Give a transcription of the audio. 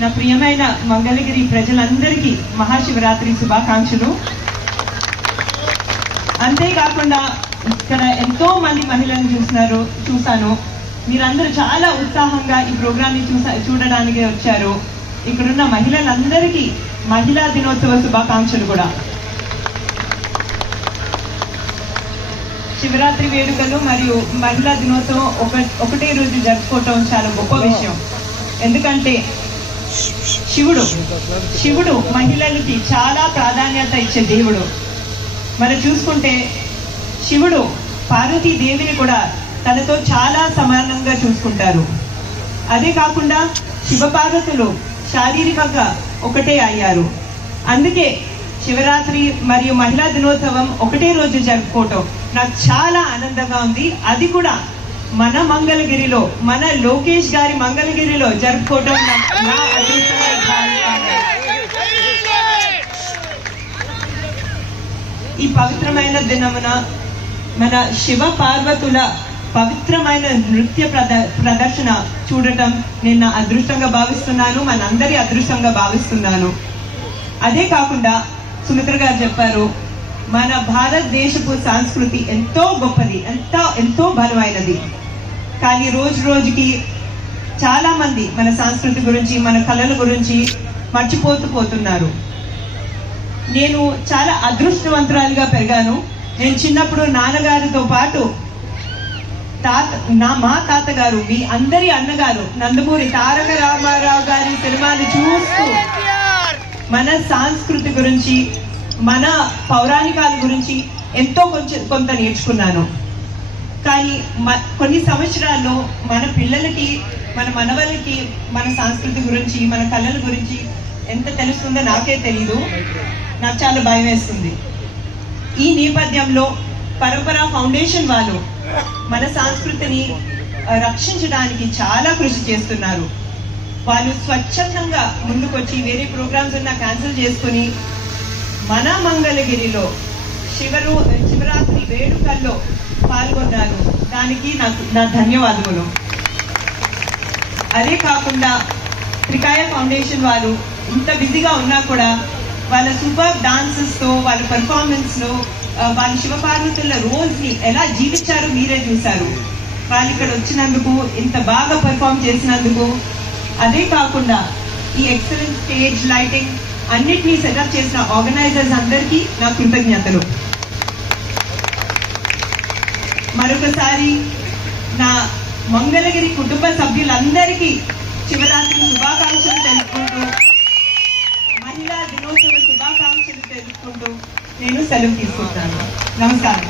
నా ప్రియమైన మంగళగిరి ప్రజలందరికీ మహాశివరాత్రి శుభాకాంక్షలు. అంతేకాకుండా ఇక్కడ ఎంతో మంది మహిళలను చూశాను. మీరందరూ చాలా ఉత్సాహంగా ఈ ప్రోగ్రామ్ ని చూడడానికి వచ్చారు. ఇక్కడున్న మహిళలందరికీ మహిళా దినోత్సవ శుభాకాంక్షలు కూడా. శివరాత్రి వేడుకలు మరియు మహిళా దినోత్సవం ఒకటే రోజు జరుపుకోవటం చాలా గొప్ప విషయం. ఎందుకంటే శివుడు మహిళలకి చాలా ప్రాధాన్యత ఇచ్చే దేవుడు. మనం చూసుకుంటే శివుడు పార్వతీ దేవిని కూడా తనతో చాలా సమానంగా చూసుకుంటారు. అదే కాకుండా శివపార్వతులు శారీరకంగా ఒకటే అయ్యారు. అందుకే శివరాత్రి మరియు మహిళా దినోత్సవం ఒకటే రోజు జరుపుకోవటం నాకు చాలా ఆనందంగా ఉంది. అది కూడా మన మంగళగిరిలో, మన లోకేష్ గారి మంగళగిరిలో జరుపుకోవటం నా అదృష్టంగా. ఈ పవిత్రమైన దినమున మన శివ పార్వతుల పవిత్రమైన నృత్య ప్రదర్శన చూడటం నేను నా అదృష్టంగా భావిస్తున్నాను, మనందరి అదృష్టంగా భావిస్తున్నాను. అదే కాకుండా సుమిత్ర గారు చెప్పారు, మన భారతదేశపు సంస్కృతి ఎంతో గొప్పది, ఎంతో బలమైనది. కానీ రోజు రోజుకి చాలా మంది మన సంస్కృతి గురించి, మన కళల గురించి మర్చిపోతున్నారు. నేను చాలా అదృష్టవంతురాలుగా పెరిగాను. నేను చిన్నప్పుడు నాన్నగారితో పాటు మా తాతగారు, మీ అందరి అన్నగారు నందమూరి తారక రామారావు గారి సినిమాలు చూస్తూ మన సంస్కృతి గురించి, మన పౌరాణికాల గురించి ఎంతో కొంత నేర్చుకున్నాను. కానీ కొన్ని సంవత్సరాల్లో మన పిల్లలకి, మన మనవలకి మన సంస్కృతి గురించి, మన కళల గురించి ఎంత తెలుస్తుందో నాకే తెలీదు. నాకు చాలా భయం వేస్తుంది. ఈ నేపథ్యంలో పరంపరా ఫౌండేషన్ వాళ్ళు మన సంస్కృతిని రక్షించడానికి చాలా కృషి చేస్తున్నారు. వాళ్ళు స్వచ్ఛందంగా ముందుకొచ్చి వేరే ప్రోగ్రామ్స్ ఉన్నా క్యాన్సిల్ చేసుకుని మన మంగళగిరిలో శివరాత్రి వేడుకల్లో పాల్గొన్నారు. దానికి నా ధన్యవాదములు. అదే కాకుండా త్రికాయ ఫౌండేషన్ వారు ఇంత బిజీగా ఉన్నా కూడా వాళ్ళ సూపర్ డాన్సెస్ తో, వాళ్ళ పెర్ఫార్మెన్స్ లో వాళ్ళ శివపార్వతుల రోల్స్ ని ఎలా జీవించారో మీరే చూశారు. వాళ్ళు ఇక్కడ వచ్చినందుకు, ఇంత బాగా పెర్ఫార్మ్ చేసినందుకు, అదే కాకుండా ఈ ఎక్సలెంట్ స్టేజ్ లైటింగ్ అన్నిటినీ సెటప్ చేసిన ఆర్గనైజర్స్ అందరికీ నా కృతజ్ఞతలు. మరొకసారి నా మంగళగిరి కుటుంబ సభ్యులందరికీ శివరాత్రి శుభాకాంక్షలు తెలుపుకుంటూ, మహిళా దినోత్సవ శుభాకాంక్షలు తెలుపుకుంటూ నేను సెలవు తీసుకుంటాను. నమస్కారం.